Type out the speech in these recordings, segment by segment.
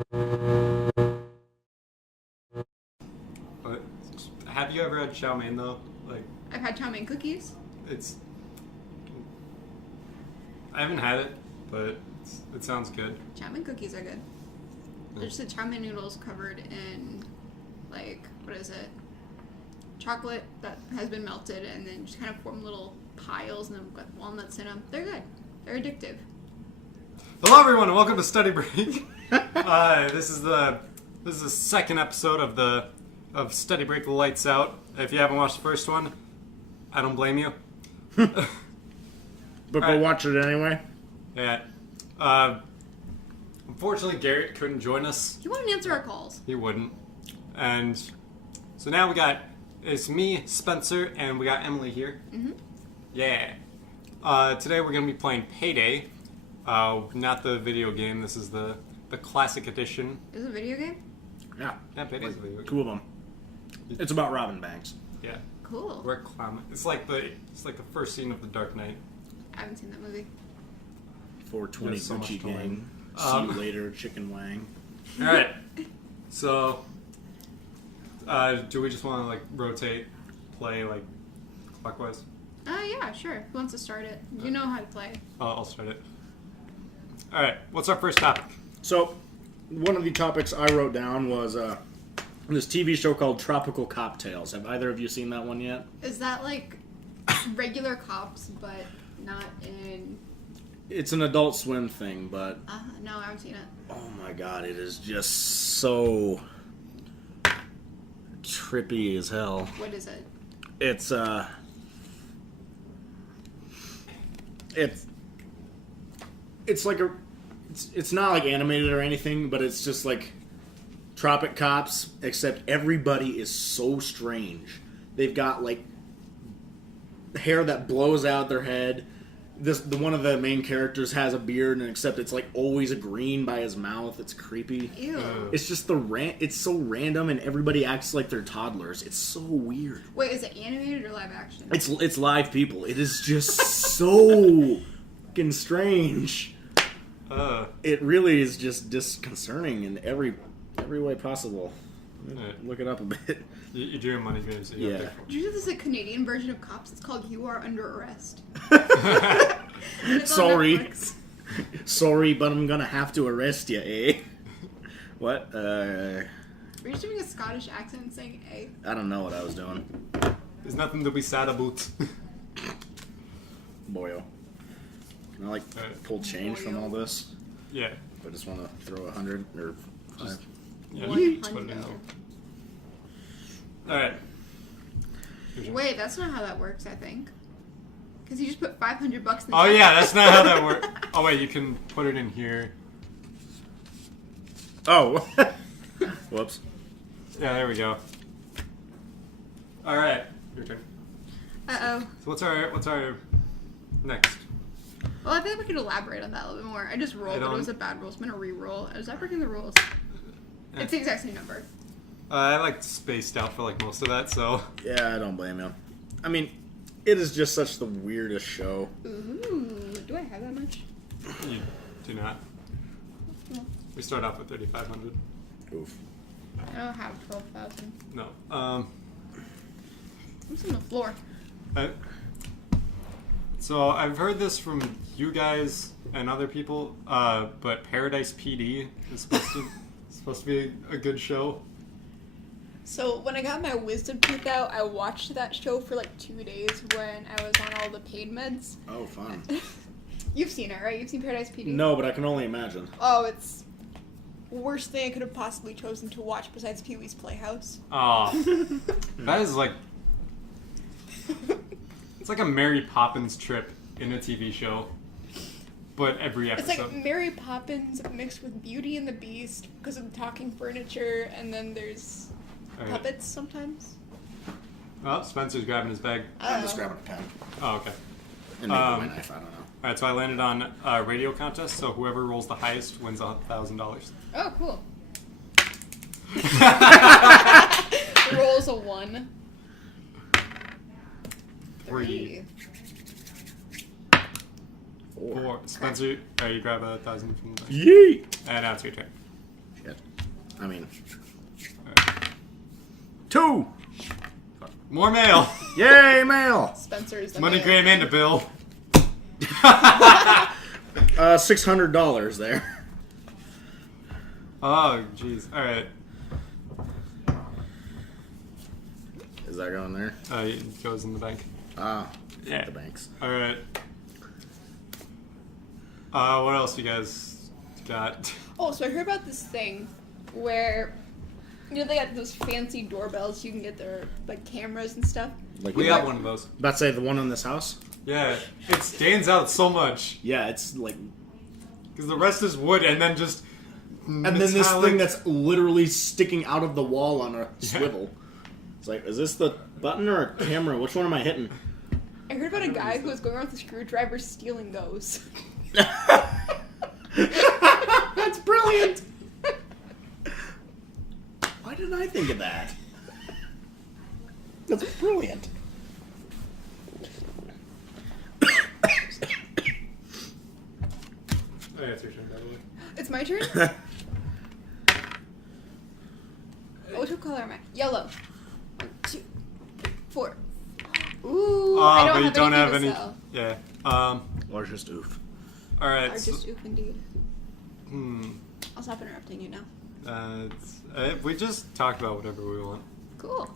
But have you ever had chow mein though? Like, I've had chow mein cookies. it's. I haven't had it, but it sounds good. Chow mein cookies are good. They're just the chow mein noodles covered in, like, what is it? Chocolate that has been melted and then just kind of form little piles and then we've got walnuts in them. They're good. They're addictive. Hello, everyone, and welcome to Study Break. This is the second episode of Study Break. Lights Out. If you haven't watched the first one, I don't blame you. But go watch it anyway. Yeah. Unfortunately, Garrett couldn't join us. He wouldn't answer our calls. He wouldn't. And so now it's me, Spencer, and we got Emily here. Mm-hmm. Yeah. Today we're going to be playing Payday. Not the video game. This is the classic edition. Is it a video game? Yeah. Yeah, Payday's a video game. Two of them. It's about robbing banks. Yeah. Cool. We're clown. It's like the first scene of The Dark Knight. I haven't seen that movie. 420 There's so much Gucci to gang. learn. See you later, chicken wang. All right. So, do we just want to like rotate, play like clockwise? Yeah, sure. Who wants to start it? You know how to play. I'll start it. All right. What's our first topic? So, one of the topics I wrote down was this TV show called Tropical Cocktails. Have either of you seen that one yet? Is that like regular cops, but not in... It's an Adult Swim thing, but... no, I haven't seen it. Oh my god, it is just so... trippy as hell. What is it? It's like it's not like animated or anything, but it's just like Tropic Cops, except everybody is so strange. They've got like hair that blows out their head. The one of the main characters has a beard, and except it's like always a green by his mouth. It's creepy. Ew. It's just it's so random, and everybody acts like they're toddlers. It's so weird. Wait, is it animated or live action? It's live people. It is just so fucking strange. It really is just disconcerting in every way possible. Look it up a bit. You're doing money games. So Yeah. Did you know there's a Canadian version of Cops? It's called You Are Under Arrest. It's on Sorry. Netflix. Sorry, but I'm gonna have to arrest you, eh? What? Were you just doing a Scottish accent and saying A? I don't know what I was doing. There's nothing to be sad about. Boyo. Can I, pull change from all this? Yeah. I just want to throw 100 or 5. Yeah. One Just put it in hundo. there. All right. Wait, that's not how that works, I think. Because you just put $500 in the Oh yeah, that's not how that works. Oh wait, you can put it in here. Oh. Whoops. Yeah, there we go. All right, your turn. Uh-oh. So what's our next? Well, I feel like we could elaborate on that a little bit more. I just rolled, but it was a bad roll, so I'm going to re-roll. Is that breaking the rules? Yeah. It's the exact same number. I like spaced out for like most of that, so. Yeah, I don't blame you. I mean, it is just such the weirdest show. Ooh, do I have that much? You do not. No. We start off with 3,500. Oof. I don't have 12,000. No. What's on the floor? So I've heard this from you guys and other people, but Paradise PD is supposed to be a good show. So when I got my wisdom tooth out, I watched that show for like 2 days when I was on all the pain meds. Oh, fun. You've seen it, right? You've seen Paradise PD? No, but I can only imagine. Oh, it's the worst thing I could have possibly chosen to watch besides Pee-wee's Playhouse. Oh, that is like... It's like a Mary Poppins trip in a TV show, but every It's episode. like Mary Poppins mixed with Beauty and the Beast because of talking furniture, and then there's puppets sometimes. Oh, Spencer's grabbing his bag. I'm just grabbing a pen. Oh, okay. And maybe my knife, I don't know. Alright, so I landed on a radio contest, so whoever rolls the highest wins $1,000. Oh, cool. Rolls a 1. 3. 4. Spencer, you grab 1,000 from the back. Yeet! And now it's your turn. Shit. I mean... 2! More mail. Yay, mail! Spencer's the Money man. Graham and a bill. $600 there. Oh, jeez. All right. Is that going there? It goes in the bank. Ah, Yeah. the banks. All right. What else you guys got? Oh, so I heard about this thing where, you know, they got those fancy doorbells. You can get their like cameras and stuff. Like We got one of those. About to say the one on this house? Yeah, it stands out so much Yeah, it's like... because the rest is wood, and then just And then this thing that's literally sticking out of the wall on a swivel. It's like, is this the button or a camera? Which one am I hitting? I heard about a guy who was going around with a screwdriver stealing those. That's brilliant! Why didn't I think of that? That's brilliant. Oh, yeah, it's your turn, by the way. It's my turn? What color am I? Yellow. 1, 2, 4. Ooh, I don't but you have don't have anything any. to sell. Yeah. Or just oof. All right. Or just oof indeed. Hmm. I'll stop interrupting you now. We just talk about whatever we want. Cool.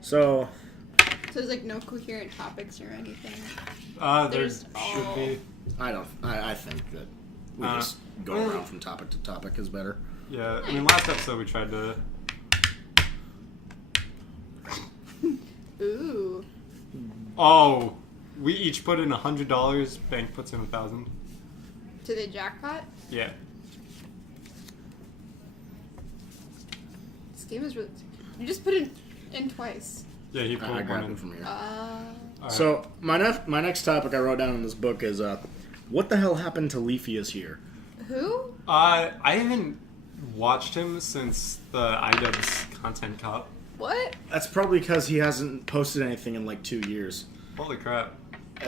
So, So there's like no coherent topics or anything. There There's should be. I think that we just go around from topic to topic is better. Yeah. I mean, last episode we tried to. Ooh. Oh, we each put in $100. Bank puts in 1,000. To the jackpot? Yeah. This game is really... You just put it in twice. Yeah, he pulled I one grabbed in. it from here. All right. So, my next topic I wrote down in this book is, what the hell happened to Leafy is here? Who? I haven't watched him since the iDubbbz content cop. What? That's probably because he hasn't posted anything in like 2 years. Holy crap.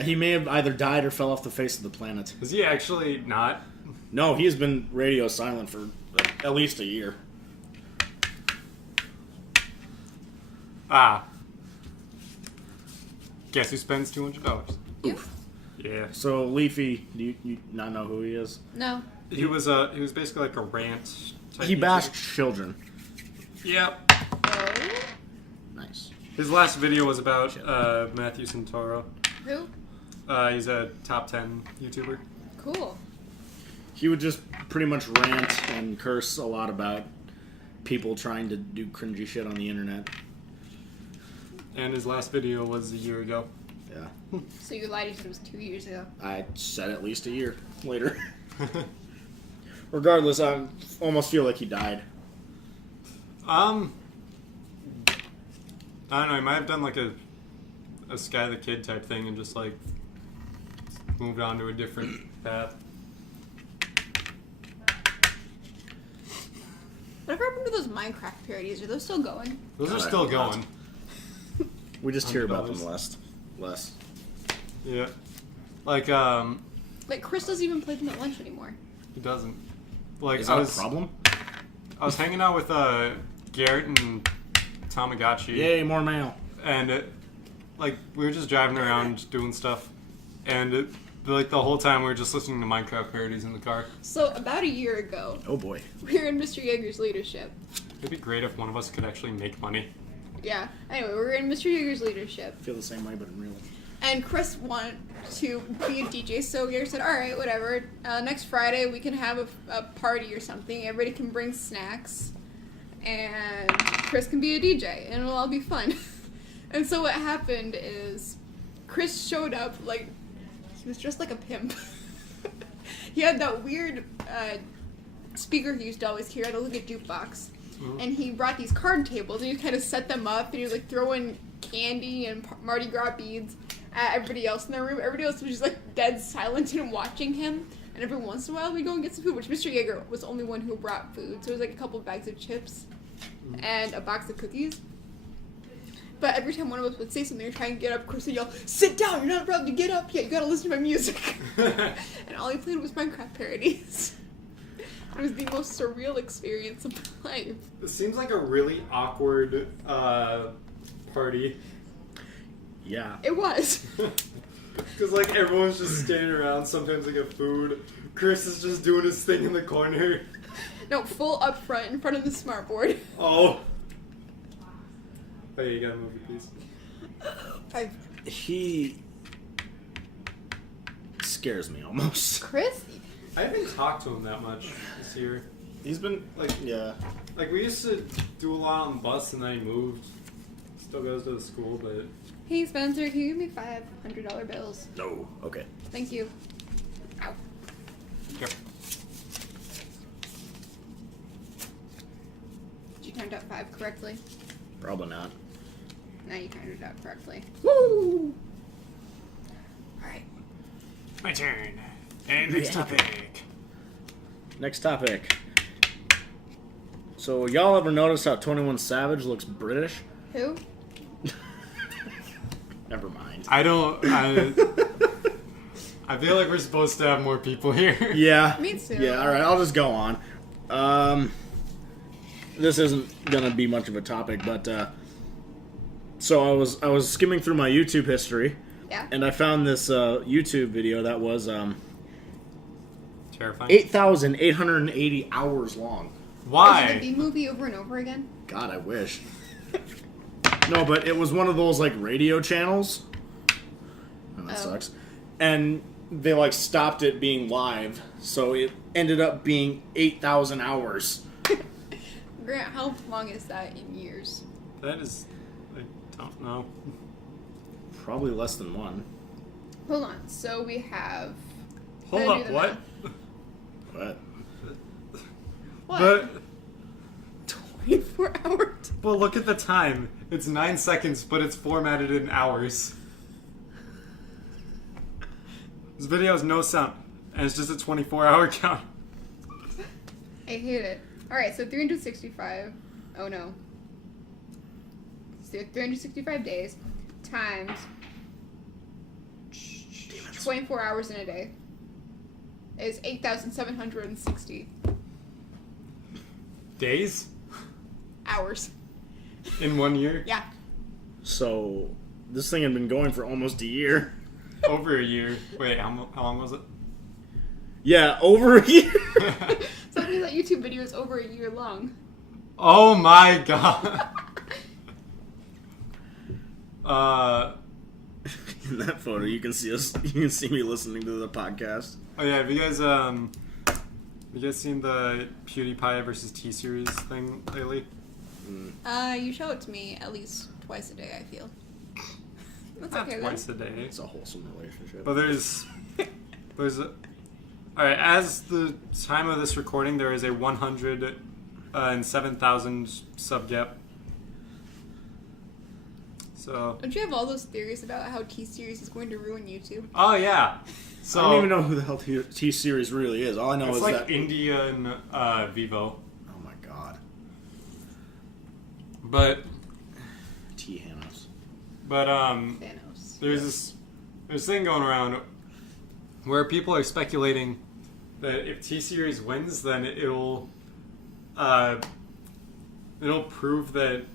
He may have either died or fell off the face of the planet. Is he actually not? No, he has been radio silent for at least a year. Ah. Guess who spends $200? You? Yeah. So, Leafy, do you not know who he is? No. He was basically like a rant type. He YouTuber. bashed children. Yep. Oh? Nice. His last video was about Matthew Santoro. Who? He's a top 10 YouTuber. Cool. He would just pretty much rant and curse a lot about people trying to do cringy shit on the internet. And his last video was a year ago. Yeah. So you lied, you said it was 2 years ago. I said at least a year later. Regardless, I almost feel like he died. I don't know, he might have done like a Sky the Kid type thing and just like moved on to a different path. Whatever happened to those Minecraft parodies? Are those still going? Those God, are I still hope not. going. We just hear about them $100. less. Yeah. Like, Like, Chris doesn't even play them at lunch anymore. he doesn't. Like, Is that a problem? I was hanging out with Garrett and Tamagotchi. Yay, more mail. And like we were just driving around doing stuff, and like the whole time we were just listening to Minecraft parodies in the car. So, about a year ago, Oh boy. we were in Mr. Yeager's leadership. It'd be great if one of us could actually make money. Yeah. Anyway, we were in Mr. Yeager's leadership. I feel the same way, but in real life. And Chris wanted to be a DJ, so Yeager said, alright, whatever. Next Friday, we can have a party or something. Everybody can bring snacks. And Chris can be a DJ, and it'll all be fun. And so what happened is Chris showed up, like, he was dressed like a pimp. He had that weird speaker he used to always hear, like a jukebox. And he brought these card tables, and he kind of set them up, and he was like throwing candy and Mardi Gras beads at everybody else in their room. Everybody else was just like dead silent and watching him. And every once in a while, we go and get some food, which Mr. Yeager was the only one who brought food. So it was like a couple of bags of chips and a box of cookies. But every time one of us would say something or try and get up, Chris would yell, "Sit down! You're not allowed to get up yet. You gotta listen to my music." And all he played was Minecraft parodies. It was the most surreal experience of my life. It seems like a really awkward party. Yeah. It was. Because, like, everyone's just standing around. Sometimes they get food. Chris is just doing his thing in the corner. No, full up front in front of the smart board. Oh. Hey, you gotta move your piece. He scares me almost. Chris? I haven't talked to him that much this year. He's been Like, yeah. Like, we used to do a lot on the bus, and then he moved. Still goes to the school, but... Hey, Spencer, can you give me $500 bills? No. Okay. Thank you. Ow. Here. Did you count out 5 correctly? Probably not. No, you counted out correctly. Woo! Alright. My turn. And next topic. Next topic. So, y'all ever notice how 21 Savage looks British? Who? Never mind. I feel like we're supposed to have more people here. Yeah. Me too. Yeah, alright, I'll just go on. This isn't gonna be much of a topic, but, so I was skimming through my YouTube history, Yeah. and I found this, YouTube video that was, Terrifying. 8,880 hours long. Is it the Why? B movie over and over again? God, I wish. No, but it was one of those, like, radio channels. And that Oh. sucks. And they, like, stopped it being live, so it ended up being 8,000 hours. Grant, how long is that in years? That is... I don't know. Probably less than one. Hold on. So we have... Hold Gotta do up, the what? math. What? What? But... 24 hours. Well, look at the time. It's 9 seconds, but it's formatted in hours. This video has no sound, and it's just a 24-hour count. I hate it. Alright, so 365. Oh no. So 365 days times 24 hours in a day is 8,760 Days? hours. In 1 year? Yeah. So, this thing had been going for almost a year. Over a year. Wait, how long was it? Yeah, over a year. So that means that YouTube video is over a year long. Oh my god. In that photo, you can see us. You can see me listening to the podcast. Oh yeah, have you guys seen the PewDiePie versus T-Series thing lately? You show it to me at least twice a day, I feel. That's Not okay twice though. a day. It's a wholesome relationship. But there's alright, as the time of this recording, there is a 107,000 sub gap. So. Don't you have all those theories about how T-Series is going to ruin YouTube? Oh yeah. So I don't even know who the hell T-Series really is. All I know it's is like that Indian Vivo. Oh my god. But T-Hanos. Thanos. there's this thing going around where people are speculating that if T-Series wins, then it'll prove that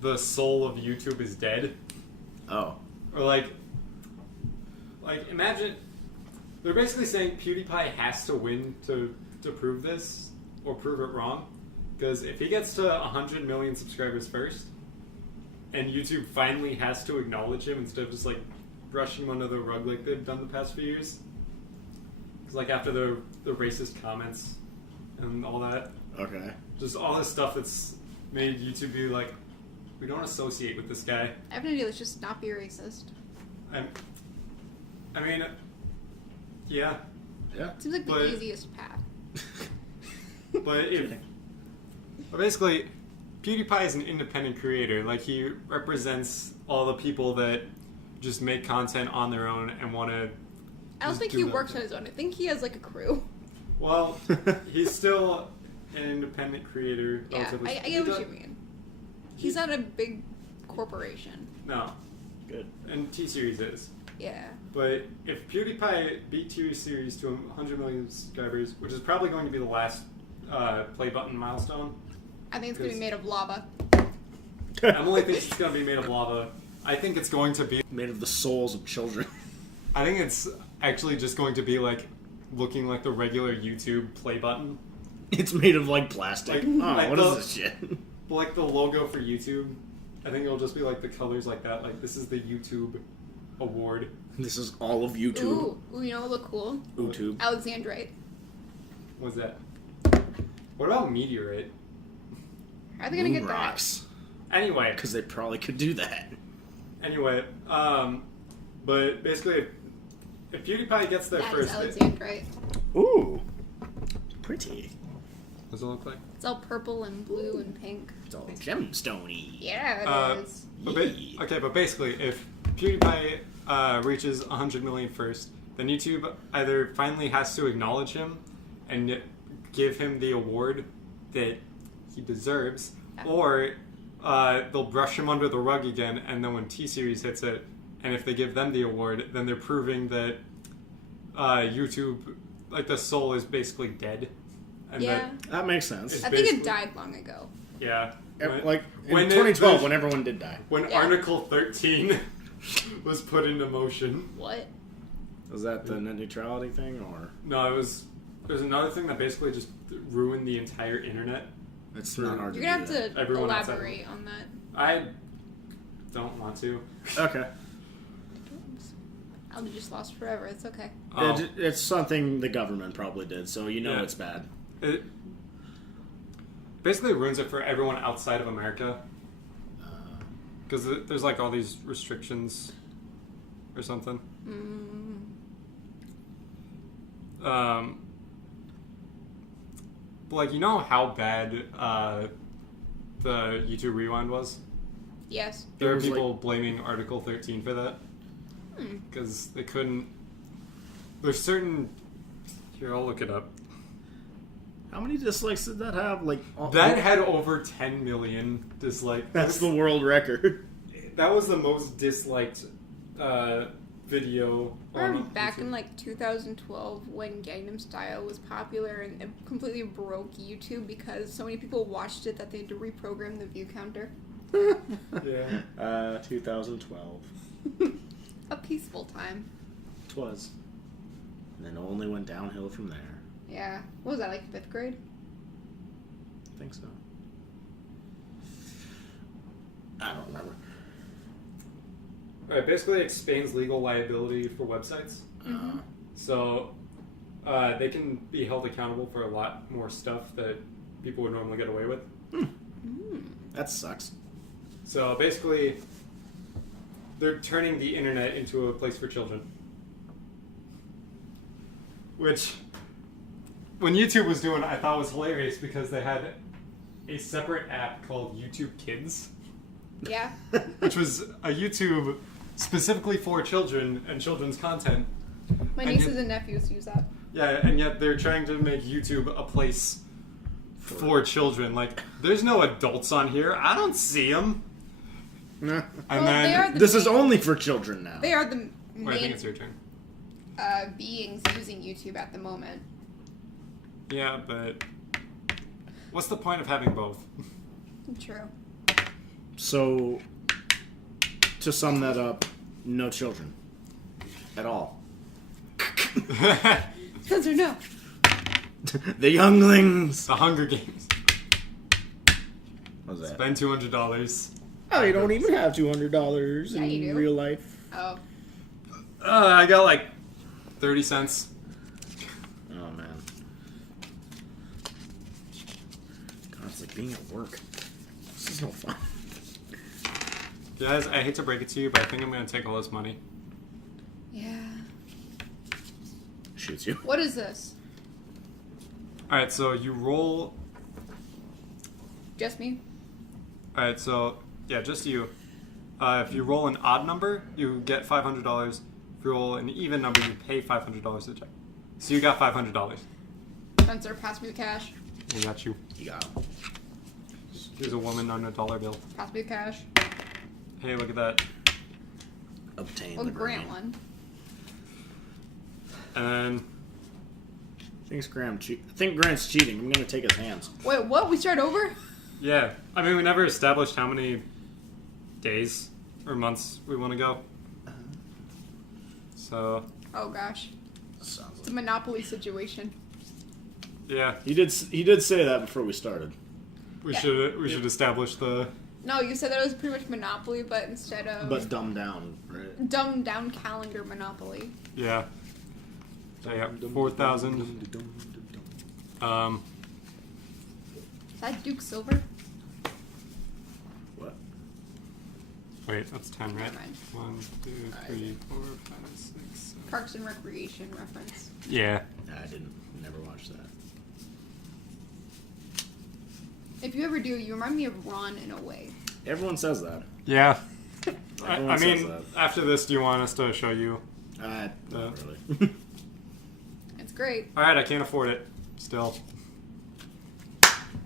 the soul of YouTube is dead. Oh. Or like imagine they're basically saying PewDiePie has to win to prove this or prove it wrong, because if he gets to 100 million subscribers first, and YouTube finally has to acknowledge him instead of just like brushing him under the rug like they've done the past few years, because like after the racist comments and all that, Okay. just all this stuff that's made YouTube be like, we don't associate with this guy. I have an idea. Let's just not be racist. I mean, yeah, Yeah. Seems like the But- easiest path. but basically, PewDiePie is an independent creator. Like, he represents all the people that just make content on their own and want to. I don't think he works on his own. I think he has like a crew. Well, he's still an independent creator. Yeah, relatively. I get what you mean. He's not a big corporation. No, Good. and T-Series is. Yeah. But if PewDiePie beat T-Series to 100 million subscribers, which is probably going to be the last play button milestone. I think it's going to be made of lava. Emily thinks it's going to be made of lava. I think it's going to be Made of the souls of children. I think it's actually just going to be like looking like the regular YouTube play button. It's made of like plastic. What is this shit? Like the logo for YouTube. I think it'll just be like the colors like that. Like this is the YouTube award. This is all of YouTube. Ooh, you know what would look cool? YouTube. Alexandrite. What's that? What about meteorite? How are they going to Moon get rocks. Anyway, Because they probably could do that. But basically, if PewDiePie gets there that? That is first, Alexandrite. Ooh. Pretty. what does it look like? It's all purple and blue and pink. It's all gemstone-y. Yeah, it is. But basically, if PewDiePie reaches 100 million first, then YouTube either finally has to acknowledge him and give him the award that he deserves, or they'll brush him under the rug again, and then when T-Series hits it, and if they give them the award, then they're proving that YouTube, like the soul is basically dead. And Yeah. That makes sense. It's I think basically- it died long ago. Yeah. Like in when 2012, when everyone did die. When Yeah. Article 13 was put into motion. What? Was that the net neutrality thing, or No, there's another thing that basically just ruined the entire internet. it's not hard You're to going do to have to Everyone outside. elaborate on that. I don't want to. that? Okay. I'll be just lost forever. It's okay. It's something the government probably did, so you know Yeah. it's bad. It basically ruins it for everyone outside of America. Because there's like all these restrictions or something. But like, you know how bad the YouTube Rewind was? Yes. There It are was people blaming Article 13 for that. Because they couldn't... There's certain... Here, I'll look it up. How many dislikes did that have? Like That had over 10 million dislikes. That's the world record. That was the most disliked video. Remember on back YouTube. in like 2012 when Gangnam Style was popular and it completely broke YouTube because so many people watched it that they had to reprogram the view counter. Yeah. 2012. A peaceful time. 'Twas. And then only went downhill from there. Yeah. What was that, like 5th grade? I think so. I don't remember. Right, basically it expands legal liability for websites. So they can be held accountable for a lot more stuff that people would normally get away with. That sucks. So basically, they're turning the internet into a place for children. Which, when YouTube was doing, I thought was hilarious because they had a separate app called YouTube Kids, Yeah. which was a YouTube specifically for children and children's content. My And nieces yet- and nephews use that. Yeah, and yet they're trying to make YouTube a place for children. Like, there's no adults on here. I don't see them. Nah. And Well, then, they are the This is main- only for children now. They are the Wait, I think main it's your turn. beings using YouTube at the moment. Yeah, but what's the point of having both? True. So, to sum that up, no children. At all. Spencer, no. The younglings! The Hunger Games. What's that? Spend $200. Oh, you don't even have $200 Yeah, you in do. real life. Oh. I got like 30 cents. Oh, man. God, it's like being at work. This is no fun. Guys, I hate to break it to you, but I think I'm going to take all this money. Yeah. Shoots you. What is this? Alright, so you roll... Just me? Alright, so, yeah, just you. If you roll an odd number, you get $500. If you roll an even number, you pay $500 to check. So you got $500. Spencer, pass me the cash. I got you. You got him. Here's a woman on a dollar bill. Pass me the cash. Hey, look at that. Obtain Well, the grant brain. one. And I think Grant's cheating. I'm gonna take his hands. Wait, what? We start over? yeah, I mean, we never established how many days or months we want to go. So Oh gosh, Sounds it's a Monopoly situation. yeah, He did say that before we started. we Yeah. should establish the. No, you said that it was pretty much Monopoly, but instead of But dumbed down, right? dumbed down calendar Monopoly. Yeah. So yeah, 4,000. Is that Duke Silver? What? Wait, that's 10, right? Never mind. 1, 2, 3, 4, 5, 6, 7. Parks and Recreation reference. Yeah. Nah, I didn't. Never watched that. If you ever do, you remind me of Ron in a way. Everyone says that. Yeah. Everyone I says mean, that. after this, do you want us to show you? Not really. It's great. Alright, I can't afford it. Still.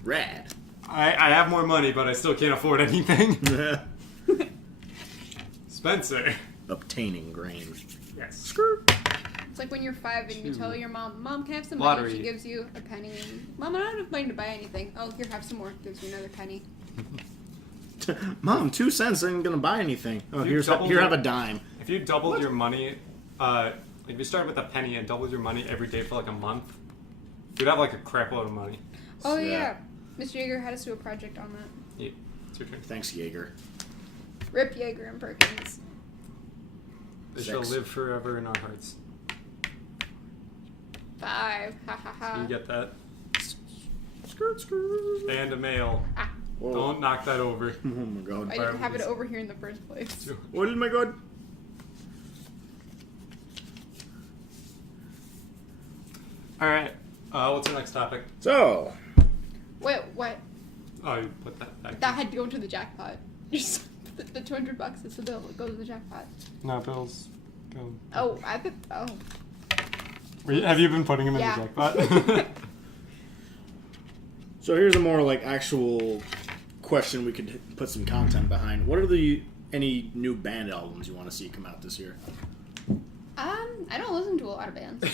Rad. I have more money, but I still can't afford anything. Spencer. Obtaining grain. Yes. It's like when you're 5 and you tell your mom, "Mom, can I have some Lottery. money?" She gives you a penny. And, "Mom, I don't have enough money to buy anything." "Oh, here, have some more." Gives you another penny. Mom, 2 cents ain't gonna buy anything. Oh, You here, doubled have it. a dime. If you doubled your money, if you started with a penny and doubled your money every day for like a month, you'd have like a crap load of money. Oh Yeah. yeah, Mr. Yeager had us do a project on that. Yeah, it's your turn. Thanks, Jaeger. Rip Yeager and Perkins. They shall 6. live forever in our hearts. 5. Ha ha ha. You get that? Skirt, skirt. And a mail. Whoa. Don't knock that over. Oh my god. I didn't have it over here in the first place. Oh my god. Alright, what's our next topic? So, Wait, what? Oh, you put that back. That had to go into the jackpot. Just the $200 is the bill that goes in the jackpot. No, Bills. Go. Oh, I bet. Oh, Have you been putting him in Yeah. the jackpot? so here's a more like actual question we could put some content behind. What are any new band albums you want to see come out this year? I don't listen to a lot of bands.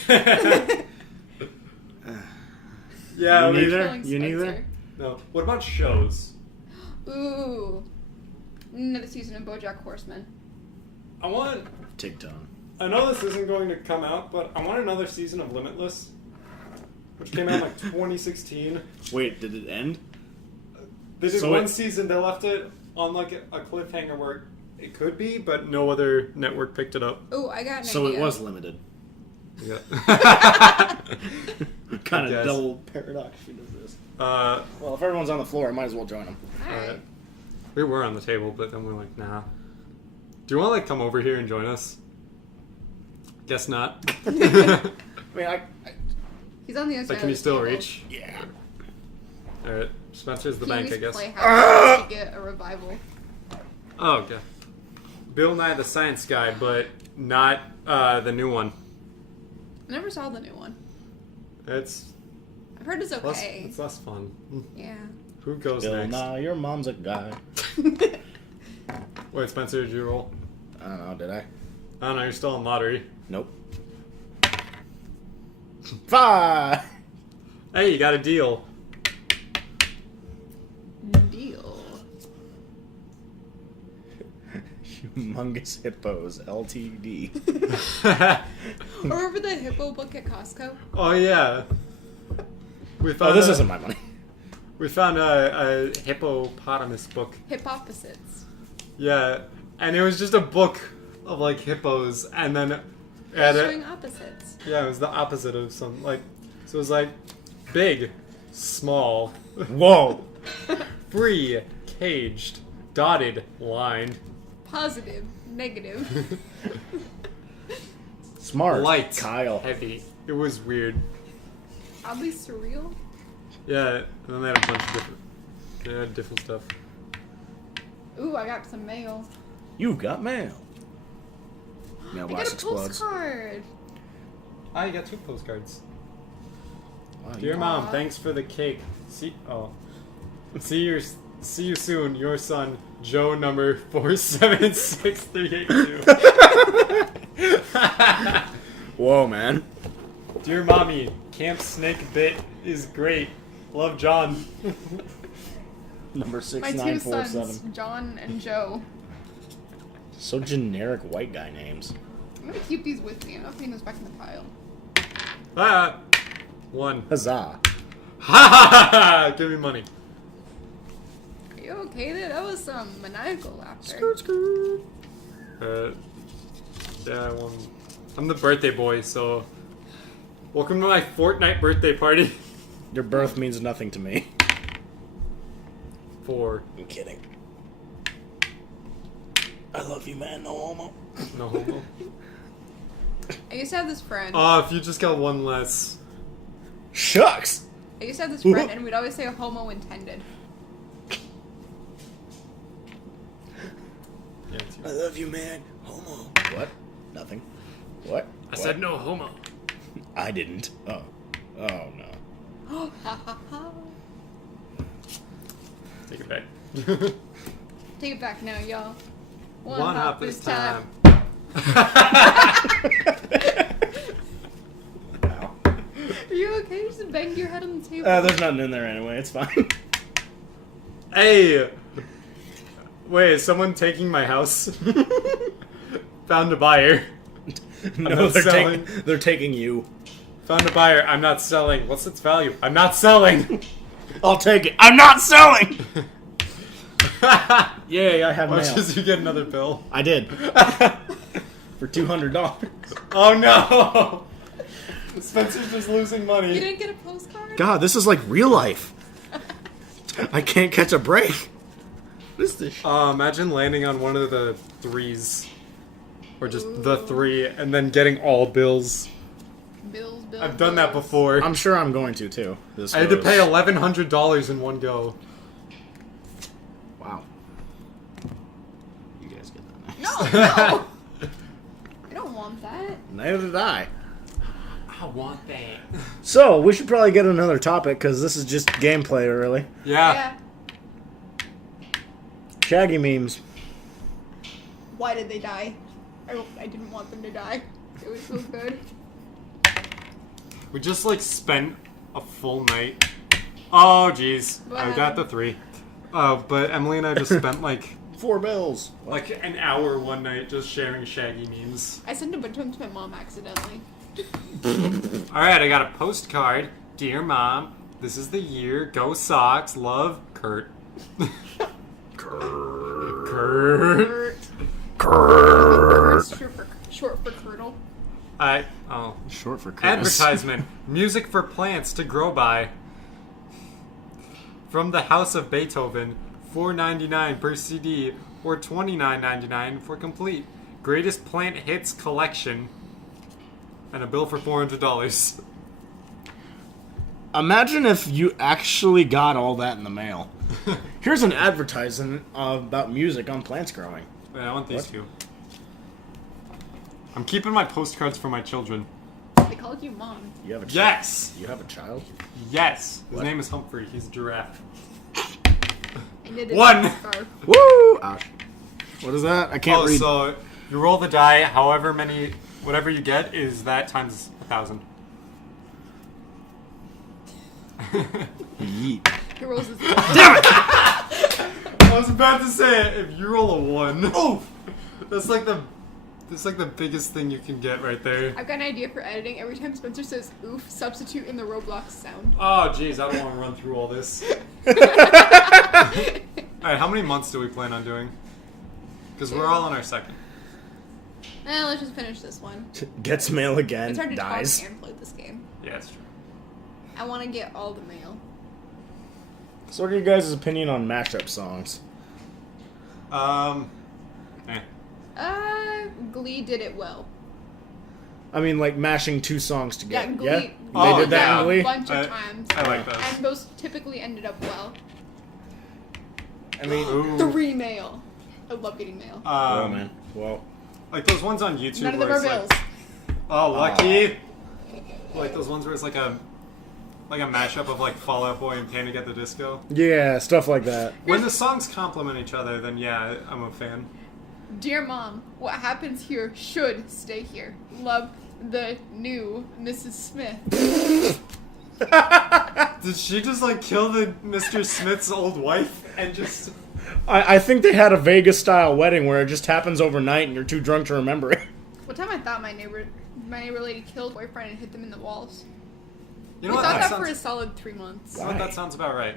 yeah, You we- neither? Killing You neither? Spencer. No. What about shows? Ooh, another season of BoJack Horseman. I want. Tigton. I know this isn't going to come out, but I want another season of Limitless, which came out in like 2016. Wait, did it end? They did So one it- season. They left it on like a cliffhanger where it could be, but no other network picked it up. Oh, I got an So idea. it was limited. Yeah. Kind of guess. double paradox she does this. uh, Well, if everyone's on the floor, I might as well join them. Alright. we were on the table, but then we're like, nah. Do you want to like come over here and join us? Guess not. I mean, He's on the other side. But of can you the still table. reach? yeah. All right, Spencer's the Pee-wee's bank, I guess. Playhouse to get a revival. Oh, okay. Bill Nye the Science Guy, but not the new one. I never saw the new one. It's I've heard it's less, okay. it's less fun. Yeah. Who goes Bill next? Nye, your mom's a guy. Wait, Spencer, did you roll? I don't know, did I? I don't know, you're still in lottery. Nope. 5! Hey, you got a deal. Deal. Humongous Hippos, LTD. Remember the hippo book at Costco? Oh, yeah. We Oh, found this a- isn't my money. We found a hippopotamus book. Hippoposites. Yeah, and it was just a book of like hippos, and then it had Showing opposites. yeah, it was the opposite of some like. So it was like big, small, Whoa! free, caged, dotted, lined, Positive. Negative. Smart. light, Kyle. heavy. It was weird. Oddly surreal. Yeah, and then they had a bunch of different. They had different stuff. Ooh, I got some mail. You got mail. I Mailbox got a explodes. postcard. I got 2 postcards. Wow, Dear you- Mom, Aw. thanks for the cake. See you soon. Your son, Joe number 476382. Whoa, man. Dear mommy, Camp Snake Bit is great. Love, John. Number My two 6947. sons, John and Joe. So generic white guy names. I'm gonna keep these with me. I'm not putting those back in the pile. Ah, 1. Huzzah. Ha ha ha! Give me money. Are you okay there? That was some maniacal laughter. Skirt, skirt. Yeah, I'm the birthday boy, so welcome to my Fortnite birthday party. Your birth means nothing to me. 4. I'm kidding. I love you, man. No homo. No homo. I used to have this friend. Oh, if you just got one less. Shucks. I used to have this friend, and we'd always say homo intended. Yeah, it's you. I love you, man. Homo. What? Nothing. What? I said no homo. I didn't. Oh. Oh, no. Ha ha ha. Take it back. Take it back now, y'all. One hop this time. Are you okay? You just banged your head on the table. There's nothing in there anyway. It's fine. Hey! Wait, is someone taking my house? Found a buyer. No, not selling. they're taking you. Found a buyer. I'm not selling. What's its value? I'm not selling! I'll take it. I'm not selling! Yay, I have Watch mail. as you get another bill. I did. For $200. Oh no! Spencer's just losing You money. didn't get a postcard? God, this is like real life. I can't catch a break. What is this? Imagine landing on one of the 3s. Or just the 3, and then getting all bills. Bills. I've done that before. I'm sure I'm going to, too. This I had to goes- pay $1,100 in one go. Wow. You guys get that next. No, no! I don't want that. Neither did I. I want that. So, we should probably get another topic, because this is just gameplay, really. Yeah. Shaggy memes. Why did they die? I didn't want them to die. It was so good. We just like spent a full night. Oh jeez. What I got the 3. But Emily and I just spent like $4. an hour one night just sharing Shaggy memes. I sent a bunch of them to my mom accidentally. Alright, I got a postcard. Dear Mom, this is the year. Go Sox. Love, Kurt. Kurt. Short for Curdle. Short for Curtis. Advertisement. Music for plants to grow by. From the House of Beethoven. $4.99 per CD or $29.99 for complete. Greatest plant hits collection. And a bill for $400. Imagine if you actually got all that in the mail. Here's an advertisement about music on plants growing. Wait, I want these What? two. I'm keeping my postcards for my children. They called you mom. You have a child? Yes! You have a child? Yes! His What? name is Humphrey. He's a giraffe. I knitted One. a scarf. Woo! Ouch. What is that? I can't Oh, read. so you roll the die, however many, whatever you get is that times 1,000. Yeet. He rolls his I was about to say it. If you roll a 1, oh, that's like the biggest thing you can get right there. I've got an idea for editing. Every time Spencer says oof, substitute in the Roblox sound. Oh, jeez, I don't want to run through all this. Alright, how many months do we plan on doing? Because we're all on our second. Let's just finish this one. Gets mail again, It's hard to dies. talk and play this game. Yeah, it's true. I want to get all the mail. So what are your guys' opinion on mashup songs? Glee did it well. I mean, like mashing two songs Yeah, together. Glee. They Oh, did that yeah. in Glee? A bunch I- of times. I like those. And those typically ended up well. I mean, Ooh. 3 mail. I love getting mail. oh man. Well, Like those ones on YouTube None of them where are it's bills. like, oh, lucky. Like those ones where it's like a mashup of like Fall Out Boy and Panic at the Disco. yeah, stuff like that. When the songs complement each other, then yeah, I'm a fan. Dear Mom, what happens here should stay here. Love, the new Mrs. Smith. Did she just like kill the Mr. Smith's old wife and just? I think they had a Vegas-style wedding where it just happens overnight and you're too drunk to remember it. One time I thought my neighbor lady killed boyfriend and hit them in the walls. You know We what? thought That that for a sounds. solid 3 months. You know what, that sounds about right.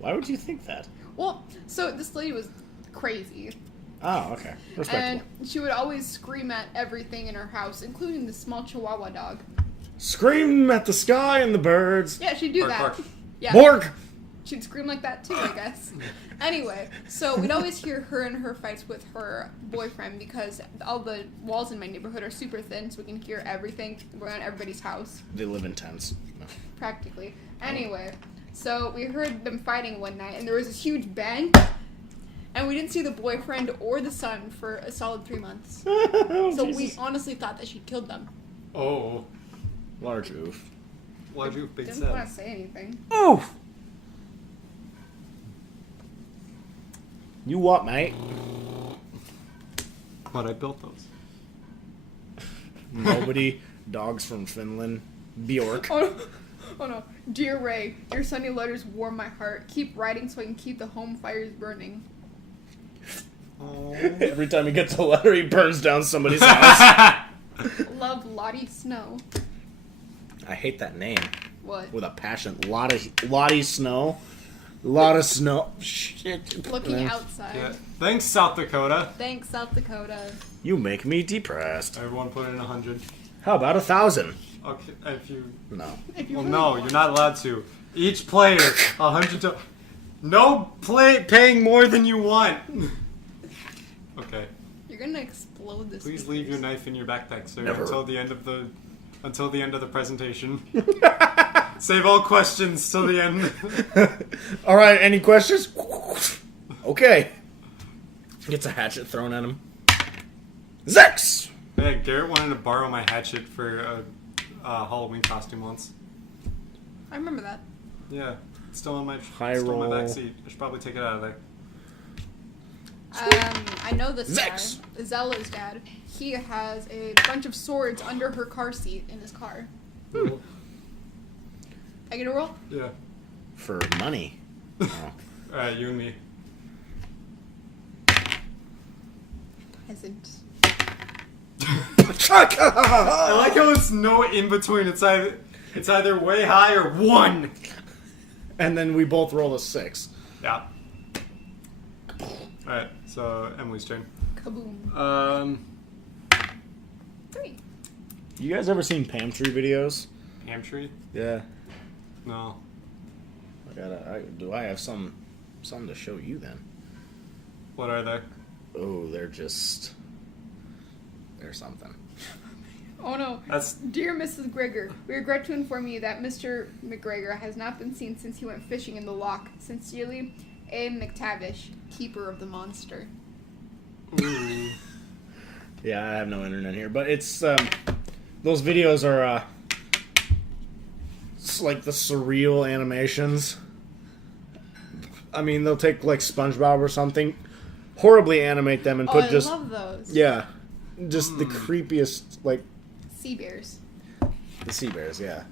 Why would you think that? Well, so this lady was crazy. Oh, okay. Respectable. And she would always scream at everything in her house, including the small Chihuahua dog. Scream at the sky and the birds. Yeah, she'd do Bark, that. bark. Yeah. Bork! She'd scream like that too, I guess. Anyway, so we'd always hear her and her fights with her boyfriend because all the walls in my neighborhood are super thin, so we can hear everything around everybody's house, They live in tents. No. practically. Anyway, so we heard them fighting one night, and there was this huge bang, and we didn't see the boyfriend or the son for a solid 3 months. So we honestly thought that she'd killed them. Oh, Large oof. why'd you big Didn't want sad? to say anything. Oof! You what, mate? What, I built those. Nobody. Dogs from Finland. Bjork. Oh no. Dear Ray, your sunny letters warm my heart. Keep writing so I can keep the home fires burning. Oh. Every time he gets a letter, he burns down somebody's house. Love, Lottie Snow. I hate that name What? with a passion. Lottie Snow. Lot of snow. Shit. Looking outside. Yeah. Thanks, South Dakota. Thanks, South Dakota. You make me depressed. Everyone put in 100. How about 1,000? Okay, if you. No. If you Well, really no, want. you're not allowed to. Each player, 100. No paying more than you want. Okay. You're gonna explode this. Please place. leave your knife in your backpack, sir, Never. until the end of the presentation. Save all questions till the end. All right, any questions? Okay. Gets a hatchet thrown at him. Zex! Yeah, Garrett wanted to borrow my hatchet for a Halloween costume once. I remember that. Yeah, it's still in my roll. back seat. I should probably take it out of there. I know this Zex. guy, Zella's dad. He has a bunch of swords under her car seat in his car. I get a roll? Yeah. For money. Oh. Alright, you and me. Hasn't. I like how it's no in between. It's either way high or 1. And then we both roll a 6. Yeah. Alright, so Emily's turn. Kaboom. 3. You guys ever seen Pam Tree videos? Pantry? Yeah. No. I have some to show you then? What are they? Oh, they're something. Oh no. That's Dear Mrs. Gregor, we regret to inform you that Mr. McGregor has not been seen since he went fishing in the loch. Sincerely, A. McTavish, keeper of the monster. ooh. Yeah, I have no internet here, but it's those videos are it's like the surreal animations. I mean, they'll take like SpongeBob or something, horribly animate them and put I just love those. yeah, just the creepiest like Sea bears. the sea bears. Yeah,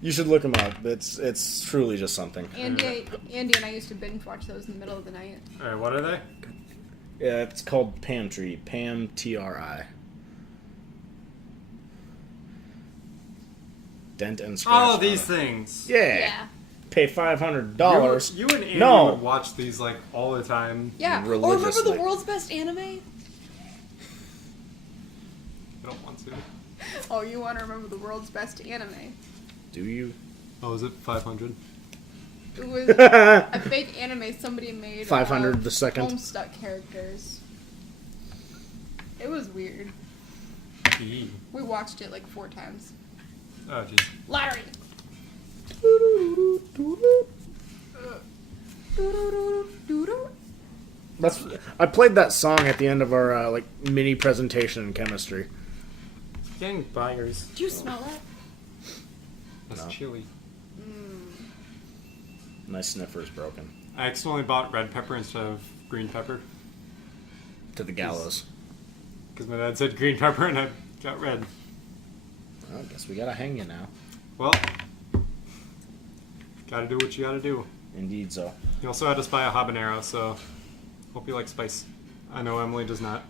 you should look them up. It's truly just something. Andy and I used to binge watch those in the middle of the night. Alright, what are they? Yeah, it's called Pam Tree. Pam Tri. Dent and scratch. Oh, on these it. things. Yeah. Pay $500. You and Andy No. would watch these like all the time. Yeah. Or remember Religiously. the world's best anime? I don't want to. Oh, you want to remember the world's best anime? Do you? Oh, is it 500? It was a fake anime somebody made. 500 of the second. Homestuck characters. It was weird. E. We watched it like 4 times. Oh, jeez. Larry. I played that song at the end of our like mini presentation in chemistry. Gang buyers. Do you smell that? That's No. chili. My sniffer's broken. I accidentally bought red pepper instead of green pepper. To the gallows. Because my dad said green pepper and I got red. I guess we gotta hang you now. Well, gotta do what you gotta do. Indeed, so. You also had us buy a habanero, so hope you like spice. I know Emily does not.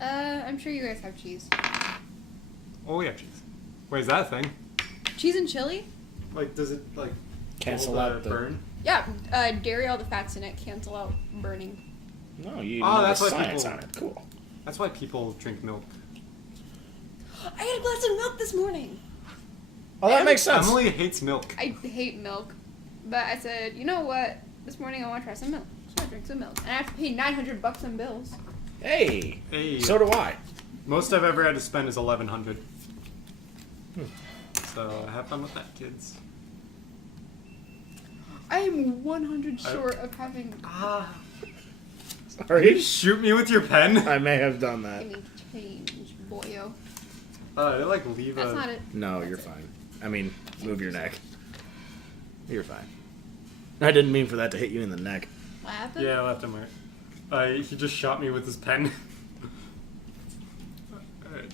I'm sure you guys have cheese. Oh, we have cheese. Wait, is that a thing? Cheese and chili? Like, does it, like, Cancel out the burn? Yeah, dairy, all the fats in it cancel out burning. No, you Oh, know that's the why science people- on it. Cool. That's why people drink milk. I had a glass of milk this morning. Oh, that makes sense. Emily hates milk. I hate milk, but I said, you know what? This morning I want to try some milk. So I drink some milk, and I have to pay $900 on bills. Hey. Hey. So do I. Most I've ever had to spend is $1,100. So have fun with that, kids. I am 100 short of having. Ah. Sorry. Shoot me with your pen. I may have done that. Give me change, boyo. Like leave That's a. not it. No, That's you're it. fine. I mean, move your neck. You're fine. I didn't mean for that to hit you in the neck. What happened? Yeah, left and right. He just shot me with his pen. Alright.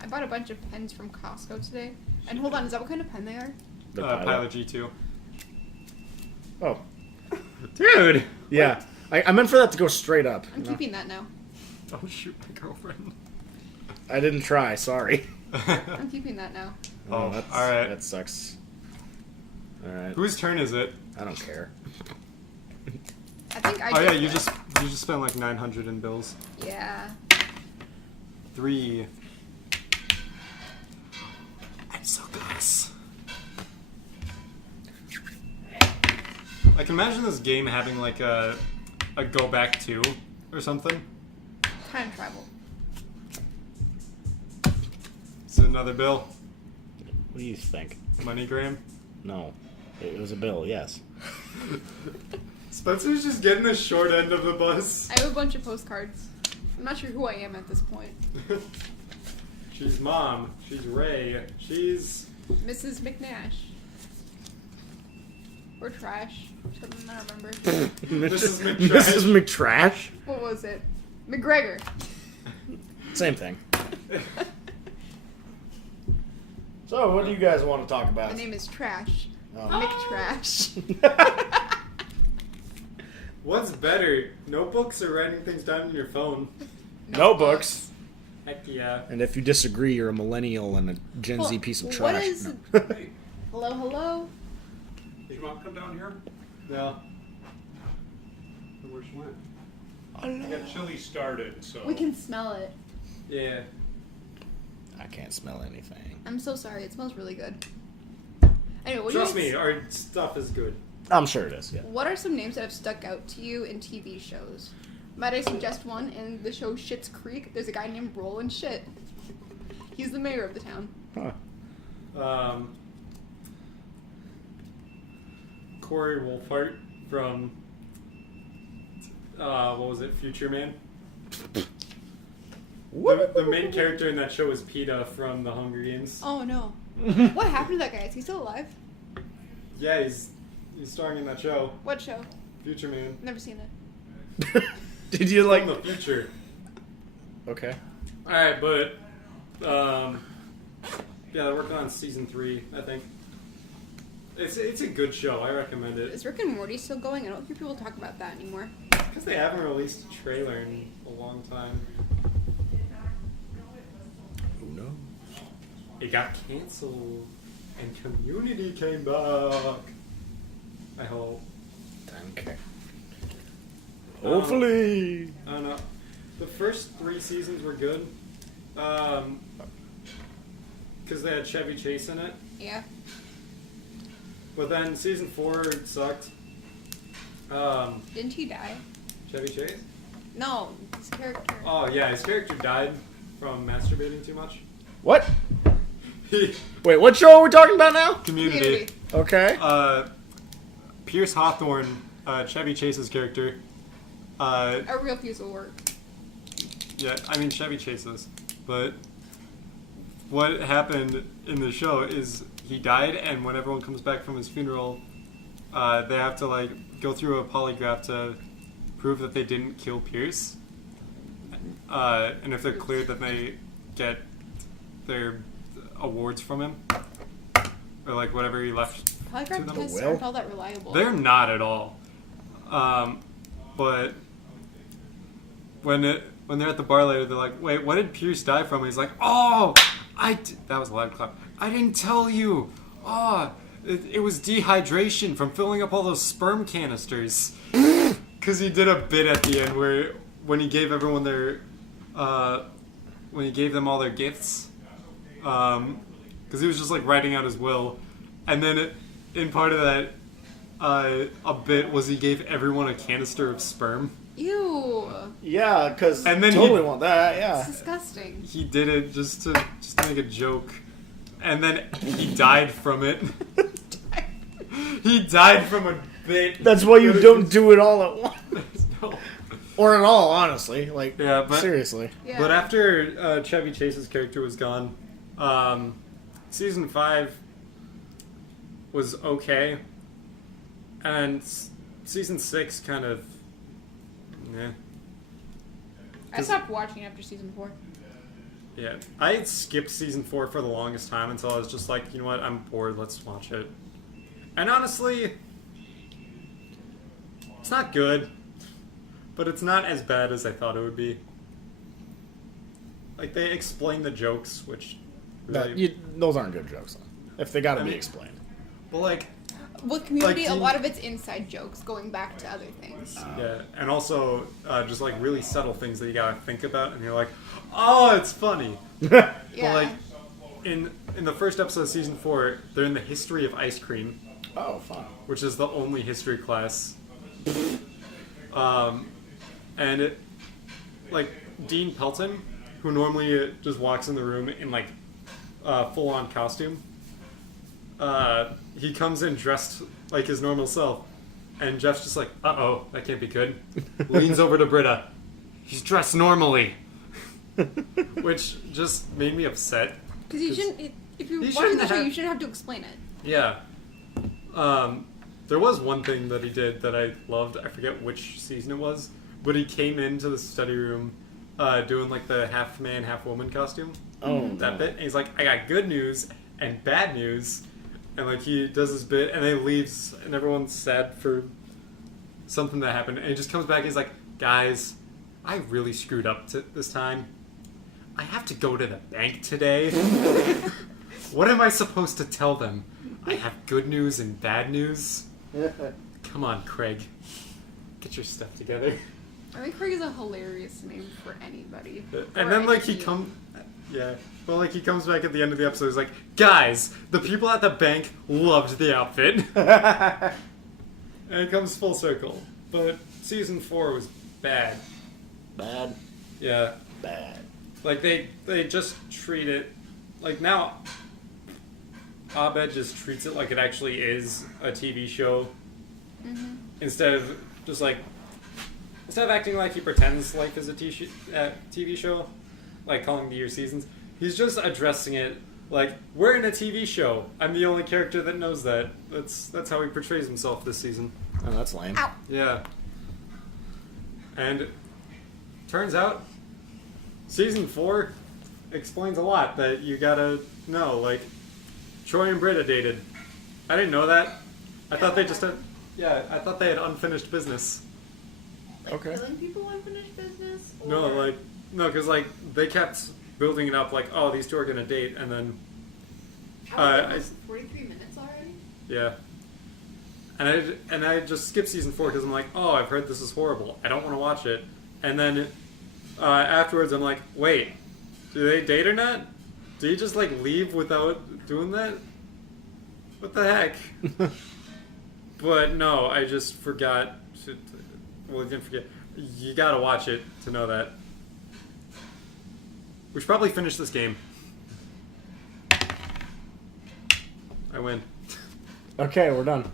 I bought a bunch of pens from Costco today. And hold on, is that what kind of pen they are? The Pilot G2. Oh. Dude! Yeah. I meant for that to go straight up. I'm No. keeping that now. Don't shoot my girlfriend. I didn't try, sorry. I'm keeping that now. Oh, that's, alright. That sucks. Alright. Whose turn is it? I don't care. I think I Oh yeah, did you that. just spent like 900 in bills. Yeah. 3. Exodus. I can imagine this game having like a go back 2 or something. Time travel. It's another bill. What do you think? MoneyGram. No. It was a bill, yes. Spencer's just getting the short end of the bus. I have a bunch of postcards. I'm not sure who I am at this point. She's Mom. She's Ray. She's... Mrs. McNash. Or Trash. Something I don't remember. Mrs. McTrash. Mrs. McTrash? What was it? McGregor. Same thing. So, what do you guys want to talk about? My name is Trash. Oh. McTrash. What's better, notebooks or writing things down in your phone? Notebooks. Heck yeah. And if you disagree, you're a millennial and a Gen Z Well, piece of what trash. is- No. Hey, Hello, hello. did your mom come down here? No. Where she went? I got chili started, so. We can smell it. Yeah. I can't smell anything. I'm so sorry. It smells really good. Anyway, what Trust do you me, our stuff is good. I'm sure it is, yeah. What are some names that have stuck out to you in TV shows? Might I suggest one? In the show Schitt's Creek, there's a guy named Roland Shit. He's the mayor of the town. Huh. Corey Wolfhart from what was it, Future Man? The main character in that show is PETA from the Hunger Games. Oh no. What happened to that guy? Is he still alive? Yeah, he's starring in that show, What show? Future Man. Never seen it. Did you Like like... the future. Okay. Alright, but yeah, they're working on season 3, I think. It's a good show. I recommend it. Is Rick and Morty still going? I don't hear people talk about that anymore. Because they haven't released a trailer in a long time. Who knows? It got canceled, and Community came back. I hope. Okay. Hopefully. I don't know. The first 3 seasons were good. Because they had Chevy Chase in it. Yeah. But then season 4 sucked. Didn't he die? Chevy Chase? No, his character. Oh, yeah, his character died from masturbating too much. What? Wait, what show are we talking about now? Community. Okay. Pierce Hawthorne, Chevy Chase's character. A real piece of work. Yeah, I mean Chevy Chases. But what happened in the show is he died, and when everyone comes back from his funeral, they have to like go through a polygraph to prove that they didn't kill Pierce. And if they're cleared, then they get their awards from him, or like whatever he left. Polygraph them. tests Well, aren't all that reliable. They're not at all. But when they're at the bar later, they're like, "Wait, what did Pierce die from?" And he's like, "Oh, that was a loud clap. I didn't tell you. Oh, it was dehydration from filling up all those sperm canisters." Because he did a bit at the end where when he gave everyone their, when he gave them all their gifts, because he was just like writing out his will, and then in part of that, a bit was he gave everyone a canister of sperm. Ew. Yeah, because And then totally he- want that. Yeah. It's disgusting. He did it just to make a joke, and then he died from it. He died from a bit. That's why you don't do it all at once, No. or at all. Honestly, like Yeah, but seriously. Yeah. But after Chevy Chase's character was gone, season 5 was okay, and season 6 kind of, yeah. I stopped watching after season 4. Yeah, I skipped season 4 for the longest time until I was just like, you know what, I'm bored, let's watch it. And honestly, it's not good, but it's not as bad as I thought it would be. Like, they explain the jokes, which really... Those aren't good jokes, if they got to I be mean- explained. But, like, With Community, Like, a lot of it's inside jokes going back to other things. yeah, and also just, like, really subtle things that you gotta think about, and you're like, oh, it's funny. Yeah. But, like, in the first episode of season 4, they're in the history of ice cream, Oh, fun. which is the only history class. And it, like, Dean Pelton, who normally just walks in the room in, like, full-on costume, he comes in dressed like his normal self, and Jeff's just like, uh-oh, that can't be good. Leans over to Britta. He's dressed normally. Which just made me upset. Because you shouldn't, if you're He watching shouldn't the show, have- you shouldn't have to explain it. Yeah. There was one thing that he did that I loved. I forget which season it was, but he came into the study room doing like the half man, half woman costume. Oh, That bit. And he's like, I got good news and bad news. And like he does his bit and then he leaves and everyone's sad for something that happened. And he just comes back and he's like, guys, I really screwed up this time. I have to go to the bank today. What am I supposed to tell them? I have good news and bad news? Come on, Craig. Get your stuff together. I think Craig is a hilarious name for anybody. And Or then, like, anything. Well, like, he comes back at the end of the episode. He's like, guys, the people at the bank loved the outfit. And it comes full circle. But season 4 was bad. bad, Yeah. bad. Like, they just treat it... Like, now, Abed just treats it like it actually is a TV show. Mhm. Instead of just, like... Instead of acting like he pretends life is a TV show, like calling the year seasons, he's just addressing it like, we're in a TV show. I'm the only character that knows that. That's how he portrays himself this season. Oh, that's lame. Ow. Yeah. And turns out, season 4 explains a lot that you gotta know. Like, Troy and Britta dated. I didn't know that. I thought they just had... Yeah, I thought they had unfinished business. Okay. Killing people unfinished business? Or... No, like... No, because, like, they kept building it up like, oh, these two are gonna date, and then... Almost 43 minutes already? Yeah. And I just skipped season 4 because I'm like, oh, I've heard this is horrible. I don't want to watch it. And then afterwards I'm like, wait, do they date or not? Did he just like leave without doing that? What the heck? But no, I just forgot to... Well, I didn't forget. You gotta watch it to know that. We should probably finish this game. I win. Okay, we're done.